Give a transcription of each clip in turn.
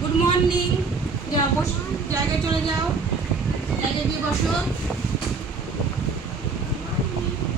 Good morning যাও বস জায়গায় চলে যাও। জায়গায় গিয়ে বসো।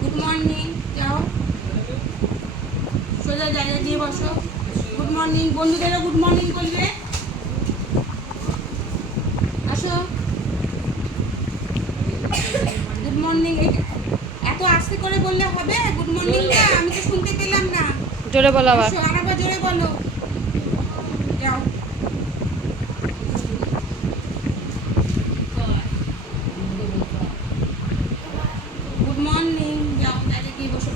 গুড মর্নিং যাও। সোজা জায়গায় গিয়ে বসো। গুড মর্নিং বন্ধুদেরও গুড মর্নিং করবে আসো। গুড মর্নিং এত আস্তে করে বললে হবে? গুড মর্নিংটা আমি তো শুনতে পেলাম না। জোরে বলো আবার। জোরে বলো যাও গুড মর্নিং যাও দাঁড়িয়ে গিয়ে বসে পড়ো গুড মর্নিং দাঁড়িয়ে গিয়ে বসে পড়ো গুড মর্নিং গুড মর্নিং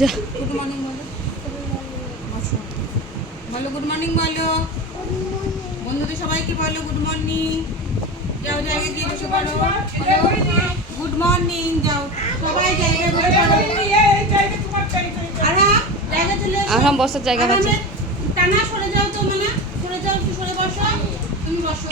যা। গুড মর্নিং বলো। বলো গুড মর্নিং বলো। বন্ধুদের সবাইকে বলো গুড মর্নিং যাও জায়গায় গিয়ে বসে পড়ো। গুড মর্নিং যাও। সবাই জায়গায় বসে পড়ো। আরাম বসার জায়গা আরামে টানা সরে যাও তো মানে। সরে যাও সরে বসো। তুমি বসো।